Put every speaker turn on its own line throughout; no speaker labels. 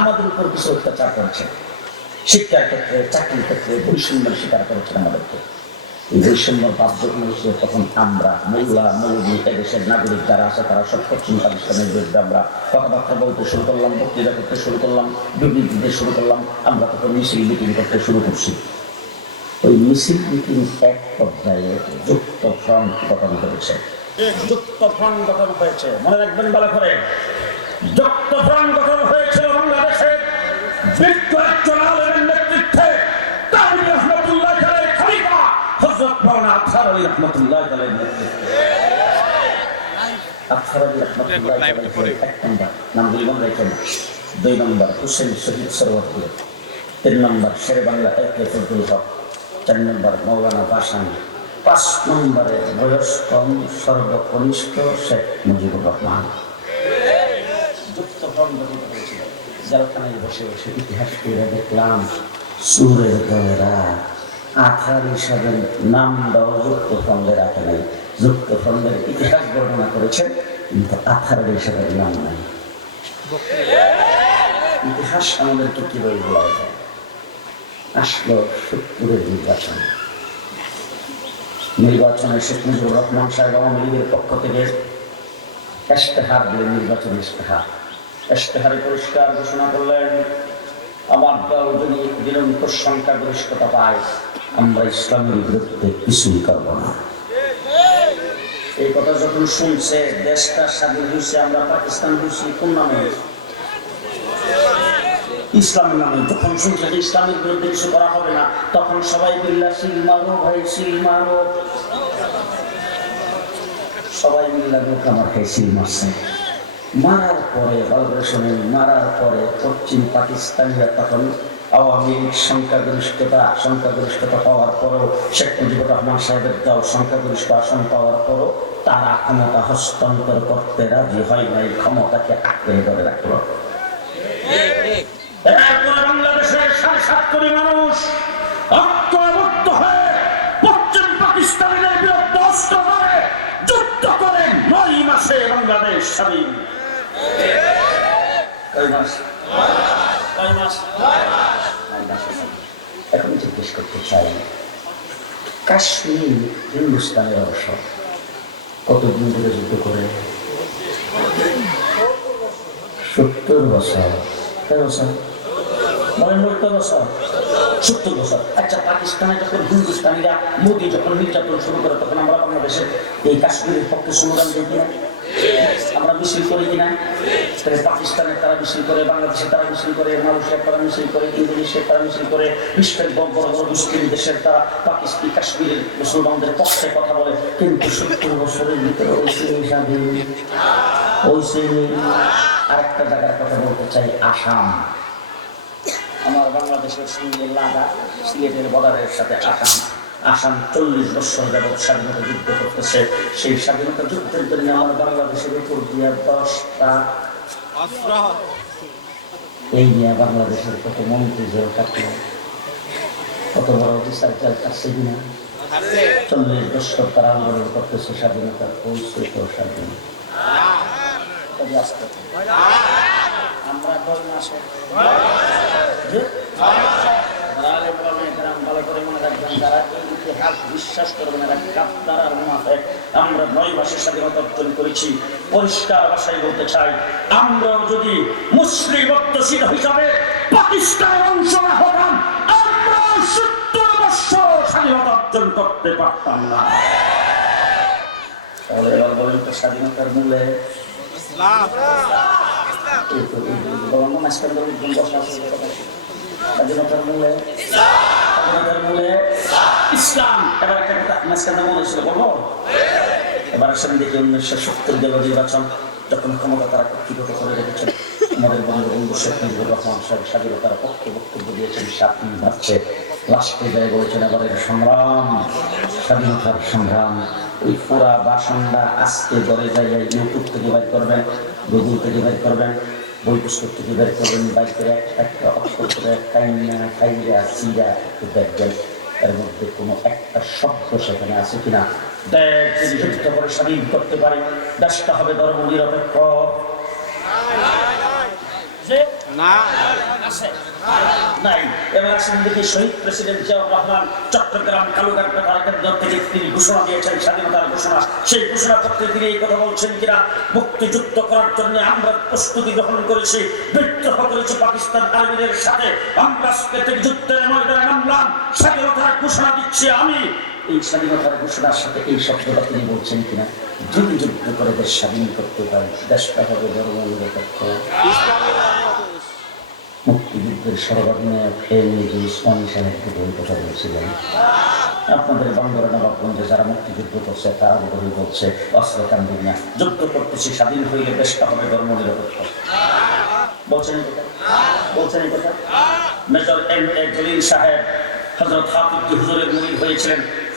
আমাদের উপর কিছু অত্যাচার করছে। শিক্ষার ক্ষেত্রে, চাকরির ক্ষেত্রে আমাদেরকে। এই বৈষম্য তখন আমরা মৌলী এদেশের নাগরিক যারা আছে, তারা বিরুদ্ধে আমরা কথাবার্তা বলতে শুরু করলাম, বক্তৃতা করতে শুরু করলাম দিতে শুরু করলাম, আমরা তখন মিছিল মিটিং করতে শুরু করছি। ওই মিছিল মিটিং এক পর্যায়ে যুক্ত ফ্রন্ট গঠন করেছে। যুক্ত ফ্রন্ট গঠন হয়েছে। মনে রাখবেন ভালো করে রহমতুল্লাহ খালের নেতৃত্বে। আফসার আলী রহমতুল্লাহ খালের এক নম্বর নাম দুই রেখেন দুই নম্বর হুসেন শহীদ সরওয়ার্দী তিন নম্বর শের বাংলা এ কে ফজলুল হক। চার নম্বর মৌলানা বাসান। পাঁচ নম্বরে বয়স কম সর্বকনিষ্ঠ শেখ মুজিবুর রহমান। যুক্ত ফ্রন্ট হয়েছিল। জেলখানায় বসে বসে ইতিহাস করে দেখলাম সুরের দলেরা আঠার হিসাবে নাম দেওয়া যুক্ত ফ্রন্টে রাখে নাই। যুক্ত ফ্রন্টের ইতিহাস বর্ণনা করেছেন, কিন্তু আঠার হিসাবে নাম নাই। ইতিহাস আমাদেরকে কীভাবে বলা যায়? আসলো সত্তরের নির্বাচন। নির্বাচনে শেখ মুজিবুর রহমান সাহেব আওয়ামী লীগের পক্ষ থেকে এস্তেহার দিলেন নির্বাচন ইস্তেহার এস্তেহারে পরিষ্কার ঘোষণা করলেন, আমার দল যদি নিরন্তর সংখ্যাগরিষ্ঠতা পায় আমরা ইসলামের বিরুদ্ধে কিছুই করব না। এই কথা যখন শুনছে, দেশটা স্বাধীন হয়েছে, আমরা পাকিস্তান হয়েছি, কোন নামে? ইসলামের নামে। যখন শুনছে ইসলামের বিরুদ্ধে কিছু করা হবে না। তখন সবাই মিল্লা সিল মারো, ভাই সিল মারো। সবাই মিল্লা লোক আমার ভাই সিল মারছে। মারার পরে, ভালো মারার পরে পশ্চিম পাকিস্তানিরা তখন আওয়ামী লীগ সংখ্যাগরিষ্ঠতা সংখ্যাগরিষ্ঠতা পাওয়ার পরও শেখ মুজিবুর রহমান সাহেবের দল সংখ্যাগরিষ্ঠ আসন পাওয়ার পরও তারা ক্ষমতা হস্তান্তর করতে রাজি হয় নাই, ক্ষমতাকে আঁকড়ে ধরে রাখল। বাংলাদেশের সাত কোটি মানুষ এখন জিজ্ঞেস করতে চাই, কাশ্মীর, হিন্দুস্তানের অংশ কতদিন ধরে যুদ্ধ করে? সত্তর বছর। কয় বছর? আচ্ছা পাকিস্তানে যখন হিন্দুস্তানিরা মোদী যখন নির্যাতন শুরু করে, তখন আমরা বাংলাদেশে এই কাশ্মীরের পক্ষে স্লোগান দিই আমরা মিছিল করি কিনা? পাকিস্তানের তারা মিছিল করে বাংলাদেশে তারা মিছিল করে, মালয়েশিয়ার তারা মিছিল করে, ইন্দোনেশিয়ার তারা মিছিল করে, বিশ্বের বড় বড় বড় মুসলিম দেশের তারা পাকিস্তান, কাশ্মীরের মুসলমানদের পক্ষে কথা বলে, কিন্তু সত্তর বছরের ভিতরে ওই শ্রেণি স্বাধীন ওই শ্রেণি আরেকটা জায়গার কথা বলতে চাই, আসাম। আমার বাংলাদেশের সঙ্গে লাগা সিলেটের বর্ডারের সাথে আসাম। আসাম চল্লিশ বছর যাবৎ স্বাধীনতা যুদ্ধ করতেছে। সেই স্বাধীনতা যুদ্ধের জন্য আমার বাংলাদেশের উপর দিয়া দশটা এই নিয়ে বাংলাদেশের কত মন্ত্রী জেল কাটলো। কত বড় অফিসার জেল কাটছে কিনা? চল্লিশ বছর তারা আন্দোলন করতেছে, স্বাধীনতা পৌঁছে তো স্বাধীন। আমরা কয় মাসে যে যারা আলেম ওলামায়ে কেরাম ভালো করে মনে রাখবেন, যারা বিশ্বাস করবেন এরা গাদ্দার আর মুনাফেক। আমরা নয় মাসের স্বাধীনতা অর্জন করেছি পরিষ্কার ভাষায় বলতে চাই আমরাও যদি মুসলিম হিসাবে পাকিস্তানের অংশ না হতাম আমরা সত্তর বছর স্বাধীনতা অর্জন করতে পারতাম না তাহলে এবার বলেন তো স্বাধীনতার মূলে মাঝখানে বসা। স্বাধীনতার মূলে স্বাধীনতার মূলে ইসলাম। এবার একটা কথা, মাঝখানে এবার দেখি উনিশশো সত্তর গেল নির্বাচন, যখন ক্ষমতা তারা কর্তৃপক্ষ করে রেখেছেন, আমাদের বঙ্গবন্ধু শেখ স্বাধীনতার পক্ষে বক্তব্য দিয়েছেন সাত দিন ভাবছে লাস্টে যায় বলেছেন সংগ্রাম, স্বাধীনতার সংগ্রাম, ওই পুরা বাসনটা আজকে ঘরে জায়গায় ইউটিউব থেকে বের করবেন, গুগল থেকে বের করবেন। থেকে বের করবেন বাইর করে একটা অক্ষর করে কাইনা খাইয়া চিরা একটু দেখবেন এর মধ্যে কোনো একটা শব্দ সেখানে আছে কিনা? দেশ যুদ্ধ করে স্বাধীন করতে পারে দেশটা হবে ধর্ম নিরপেক্ষ।
না।
আছে। নাই। এবার আসেন দেখি শহীদ প্রেসিডেন্ট জিয়াউর রহমান চট্টগ্রাম থেকে তিনি ঘোষণা দিয়েছেন, স্বাধীনতার ঘোষণা, সেই তিনি এই কথা বলছেন কিনা করার জন্য আমরা প্রস্তুতি গ্রহণ করেছি, বিদ্রোহ করেছি পাকিস্তান আর্মিদের সাথে, আমরা যুদ্ধের ময়দানে নামলাম, স্বাধীনতার ঘোষণা দিচ্ছি আমি। এই স্বাধীনতার ঘোষণার সাথে এই শব্দটা তিনি বলছেন কিনা যদি যুদ্ধ করে দেশ স্বাধীন করতে পারে দেশটা হবে ধর্ম নিরপেক্ষ। মুক্তিযুদ্ধের সর্বাধিনায়ক এমএজি সাহেব থেকে ওই কথা বলছিলেন? আপনাদের বাংলার নবাবগঞ্জে যারা মুক্তিযুদ্ধ করছে, তারা বই বলছে, অস্ত্র না, যুদ্ধ করতেছি, স্বাধীন হইলে দেশটা হবে ধর্ম নিরপেক্ষ। বলছেন এই? বলছেন এই মেজর এম এ জলিল সাহেব হজরত হাফিজ হুজুরের মুড়ি হয়েছিলেন।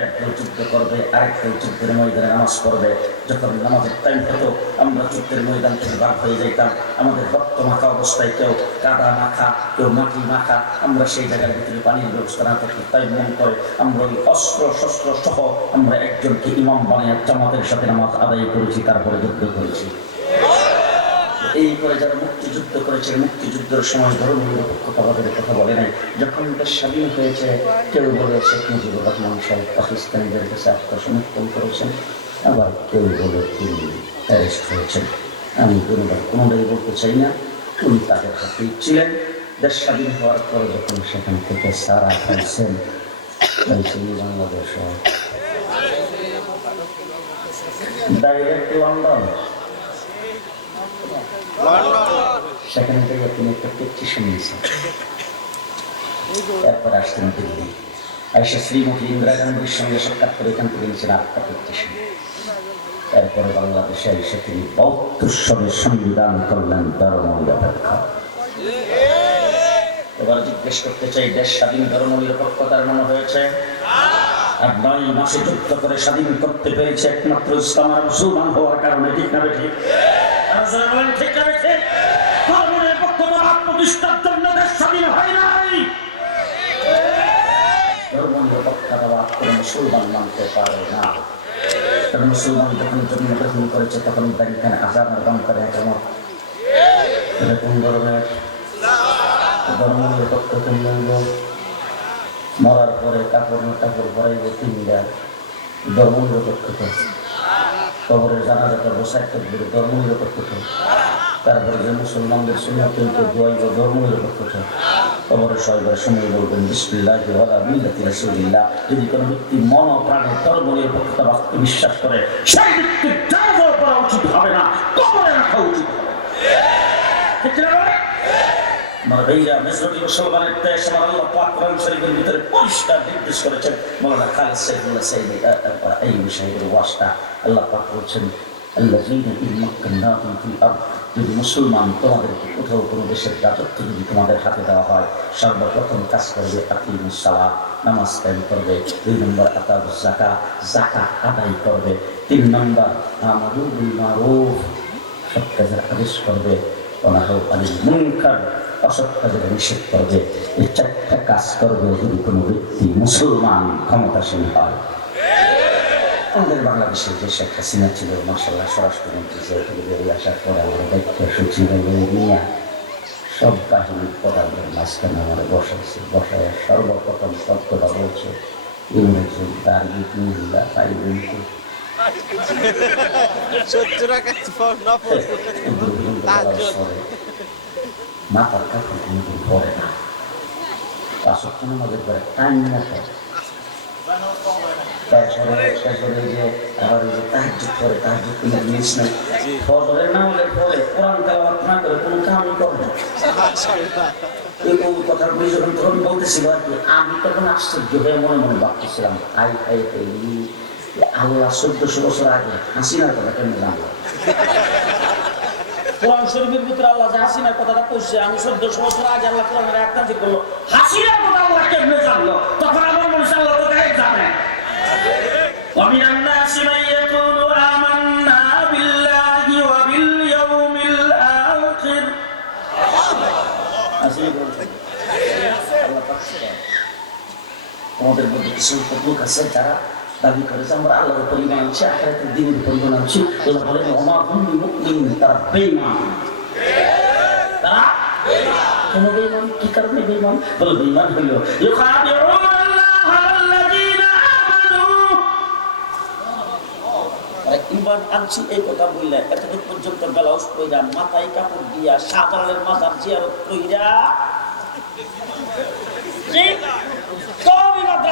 একদল যুদ্ধ করবে আরেকদল যুদ্ধের ময়দানে নামাজ পড়বে। যখন নামাজের টাইম হতো, আমরা যুদ্ধের ময়দান থেকে বার হয়ে যাইতাম। আমাদের রক্ত মাখা অবস্থায় কেউ কাদা মাখা, কেউ মাটি মাখা, আমরা সেই জায়গার ভিতরে পানির ব্যবস্থা না থাকলে তাই মন করে আমরা ওই অস্ত্র, শস্ত্র সহ আমরা একজনকে ইমাম বানিয়ে জামাতের সাথে নামাজ আদায় করেছি, তারপরে যুদ্ধ করেছি। এই করে যারা মুক্তিযুদ্ধ করেছে মুক্তিযুদ্ধের সময় ধর্ম নিরপেক্ষতাবাদের কথা বলে নাই। যখন দেশ স্বাধীন হয়েছে, কেউ বলে শেখ মুজিবুর রহমান সাহেব পাকিস্তানিদের কাছে আত্মসমর্পণ করেছেন, আবার কেউ বলে তিনি অ্যারেস্ট হয়েছেন। আমি কোনোবার কোনোটাই বলতে চাই না। উনি তাদের হাতেই ছিলেন। দেশ স্বাধীন হওয়ার পরে যখন সেখান থেকে সারা খাইছেন বাংলাদেশ ডাইরেক্ট লন্ডন থেকে তিনি একটা আসতেন দিল্লি। শ্রীমতী ইন্দিরা গান্ধীর সঙ্গে সাক্ষাৎ করে এখান থেকে নিয়েছেন বাংলাদেশে এসে তিনি সংবিধান করলেন ধর্ম নিরপেক্ষ এবার জিজ্ঞেস করতে চাই, দেশ স্বাধীন ধর্ম নিরপেক্ষতার নাম হয়েছে? আর নয় মাসে যুদ্ধ করে স্বাধীন করতে পেরেছে একমাত্র ইসলাম আর মুসলমান হওয়ার কারণে, ঠিক না ঠিক? ঠিক মানতে পারে না। কারণ মুসলমান যখন জন্মগ্রহণ করেছে, তখন ব্যাংকানে আজান আর করে একামত এটা কোন ধরনের ধর্ম নিরপেক্ষ মূল্য মরার পরে কাপড় কাপড় পরাইব তিনটা ধর্ম নিরপেক্ষতা কবরের জানাজা করব সাক্ষাৎ করে ধর্ম নিরপেক্ষ তারপরে যে মুসলমানদের সুন্নতন্ত দোয়াই ও ধর্ম নিরপেক্ষ কবরের সবাই সময় বলবেন, বিসমিল্লাহ যদি কোনো ব্যক্তি মন ও প্রাণে ধর্ম নিরপেক্ষতা বাস্তবে বিশ্বাস করে, সেই ব্যক্তির জানাজা করা উচিত হবে না, কবরে রাখা উচিত হবে। ভাইরা মেজরিটি মুসলমানের দেশ, আমার আল্লাহ পাক কোরআন শরীফের ভিতরে পরিষ্কার নির্দেশ করেছেন। মৌলানা খালিদ সাইফুল্লাহ সাইদ এই বিষয়ের ওয়াসটা আল্লাহ পাক বলছেন, আল্লাযীনা ইন মাক্কান্নাহুম ফিল আরদ যদি মুসলমান তোমাদেরকে কোথাও কোনো দেশের রাজত্ব যদি তোমাদের হাতে দেওয়া হয়, সর্বপ্রথম কাজ করবে আকিমুস সালাহ নামাজ কায়েম করবে, দুই নম্বর আতাবু জাকা জাকা আদায় করবে, তিন নম্বর সৎ কাজের আদেশ করবে অনাহ আনিল মুনকার। অসৎ কাজের নিষেধ করবে। এই চারটা কাজ করবে যদি কোনো ব্যক্তি মুসলমান ক্ষমতাসীন হয়। আমাদের বাংলাদেশের যে শেখ হাসিনা ছিল মাসাল্লাহ স্বরাষ্ট্রমন্ত্রী যে বেরিয়ে আসার পরে আমাদের দায়িত্ব সচিবালয়ে নিয়ে সব বাহিনীর প্রধানদের মাঝখানে আমাদের বসাইছে। বসায় সর্বপ্রথম তত্ত্বটা বলছে ইংরেজি দার্মিক মহিলা তাই বলছে
সত্তর টাকা তাজ্জুদ।
মাথার কাপড় কোনোদিন না। পাঁচক্ষণ আমাদের পরে টাইম মতো তারপরে তারপরে করে ফজরের নামাজের পরে কোরআন না করে আল্লাহ চোদ্দশো বছর আগে হাসিনার কথা কেন জানলাম? কোরআন শরীফের ভিতরে আল্লাহ যে হাসিনার কথাটা কইছে আমি চোদ্দশো বছর আগে আল্লাহ কোরআনের একটা যে করলো হাসিনার কথা আল্লাহ কেমনে জানলো তখন আমার মনে হচ্ছে আল্লাহ তো গায়ে জানে ومن الناس من يقول آمنا بالله وباليوم الآخر আসলে বলতে আল্লাহ পাক শিখায়। তোমাদের মধ্যে কিছু লোক আছে যারা দাবি করে যে আমরা আল্লাহর পরিমাণ আনছি আখেরাতের দিনের পরিমাণ আনছি আল্লাহ বলেন, ওমা হুন্দি মুকমিন তারা বেঈমান। তারা কেন বেঈমান, কি কারণে বেঈমান? বলে, বেঈমান হইল ইউখাদিউনা ইমান মাথায় কাপড় দিয়া সাধারণের মাথার জি? কওমি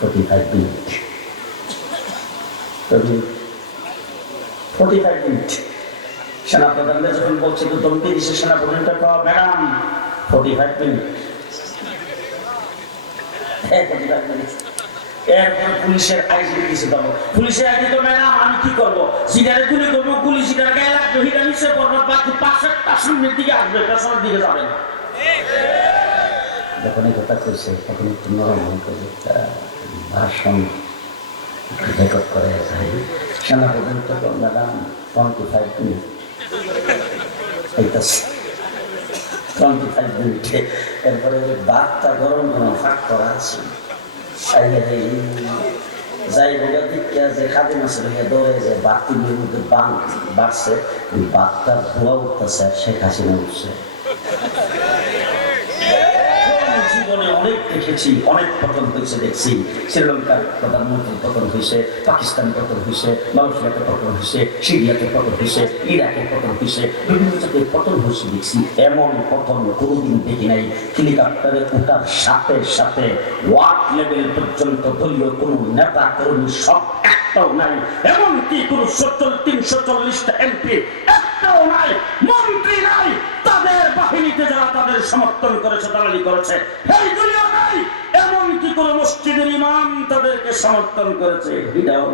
forty five minute forty five minute সেনাপ্রধানদের যখন বলছে, তো দমকে দিচ্ছে সেনাপ্রধানটা পাওয়া madam forty five minute minute এরপর পুলিশের আইজি দিয়েছে পাবো পুলিশের আইজি তো ম্যাডাম, আমি কি করব? সিগারে গুলি করব, গুলি সিগারে গায়ে লাগবে হিটা নিচে পড়ব বাকি পাশের সামনের দিকে আসবে, পেছনের দিকে যাবে যখন এই কথা কইছে, তখন একটু নরম হয়ে করে ভাষণ রেকর্ড করে যাই সেনাপ্রধান তো madam twenty five minute twenty five মিনিটে এরপরে ওই বাঘটা গরম কোনো ফাঁক করা আছে। যাই বলে দিকে যে খাদি মাসের হয়ে দৌড়ে যে বাতিলের মধ্যে বান বাড়ছে ওই বাঘটার ধোয়া উঠতেছে আর শেখ হাসিনা উঠছে জীবনে অনেক দেখেছি, অনেক পতন হয়েছে দেখছি। শ্রীলঙ্কার প্রধানমন্ত্রী পতন হয়েছে পাকিস্তান পতন হয়েছে, মালয়েশিয়াতে পতন হয়েছে, সিরিয়াতে পতন হয়েছে, ইরাকে পতন হয়েছে, বিভিন্ন জায়গায় পতন হয়েছে দেখছি। এমন পতন কোনোদিন দেখি নাই। হেলিকপ্টারে ওঠার সাথে সাথে ওয়ার্ড লেভেল পর্যন্ত দলীয় কোনো নেতা, কর্মী সব একটাও নাই। এমনকি কোনো সত্তর, তিনশো চল্লিশটা এমপি একটাও নাই। মন্ত্রী নাই। তাদের বাহিনীতে যারা তাদের সমর্থন করেছে, দালালি করেছে এইগুলিও নাই এমনকি কোন মসজিদের ইমাম তাদেরকে সমর্থন করেছে? এটাও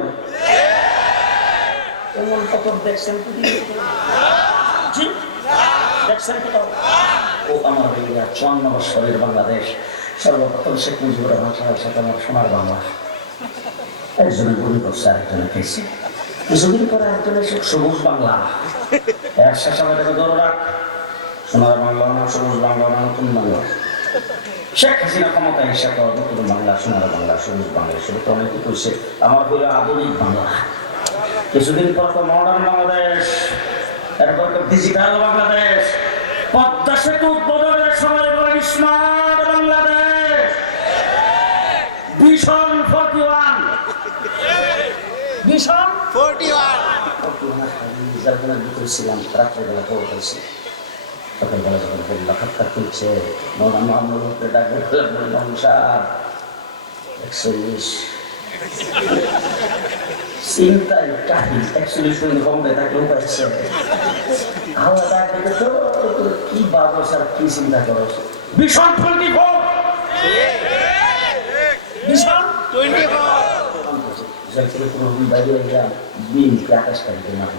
এমন দেখছেন কি? দেখছেন কোথাও ও আমার ভাইয়া চুয়ান্ন বৎসরের বাংলাদেশ। সর্বপ্রথম শেখ মুজিবুর রহমান সাহেবের সাথে আমার সোনার বাংলা। গুলি করছে খেয়েছে। কিছুদিন পরে সবুজ বাংলা। ধরে রাখ সোনার বাংলা না সবুজ বাংলা না নতুন বাংলা। শেখ হাসিনা ক্ষমতা এসে তো নতুন বাংলা সোনার বাংলা সবুজ বাংলা সেটা তো অনেকে কইছে আমার হইল আধুনিক বাংলা। কিছুদিন পর তো মডার্ন বাংলাদেশ এরপর তো ডিজিটাল বাংলাদেশ। পদ্মা সেতু উদ্বোধনের সময় বলেন স্মার্ট বাংলাদেশ। ভীষণ ফর্টি ওয়ান। ভীষণ?
Forty
one. ভিতরে ছিলাম রাত্রেবেলা খবর পাইছি সকালবেলা যখন বলল হাতটা খুলছে মৌলানা মোহাম্মদকে ডাকবে বললাম স্যার। একচল্লিশ চিন্তায় কাহিল একচল্লিশ মিনিট কমবে তাকে উপাইছে আল্লাহ ডাক দেখে তো কি বাবা স্যার কি চিন্তা করো? ভীষণ টোয়েন্টি ফোর ভীষণ।
টোয়েন্টি ফোর
জয়পুরে কোনো রুম বাইরে গেলাম বিএনপি আকাশকারীকে মাঠে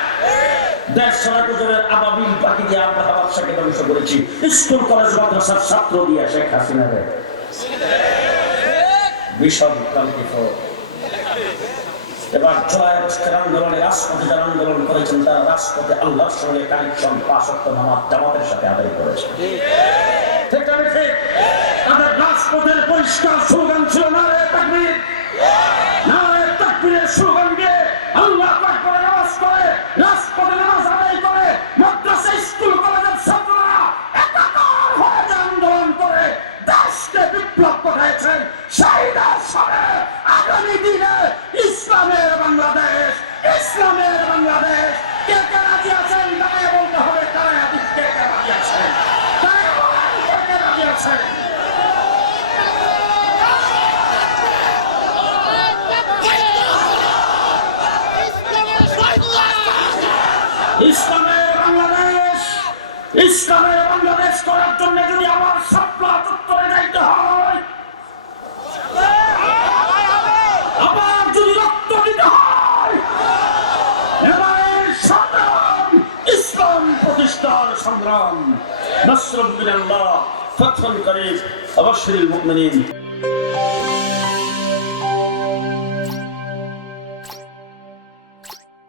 দেড়শো বছরের আবাবিল পাখি দিয়ে আব্রাহা বাদশাকে ধ্বংস স্কুল, কলেজ, মাদ্রাসার ছাত্র দিয়ে শেখ হাসিনারে ভীষণ ক্রান্তিক এবার জয় আন্দোলনে যারা আন্দোলন করেছেন রাজপথে আল্লাহর সঙ্গে কানেকশন পাঁচত্ব নামাজ জামাতের সাথে আদায় করেছে। ঠিক ঠিক? তাদের পরিষ্কার স্লোগান ছিল না রে ইসলামের বাংলাদেশ ইসলামের বাংলাদেশ করার জন্য যদি আমার সাপলা চত্বরে যাইতে হয়, আবার যদি রক্ত দিতে হয় ইসলাম প্রতিষ্ঠার সংগ্রাম। নসরুল বিনাল্লাহ ফতহুল করিম অবশ্যই মুমিনিন।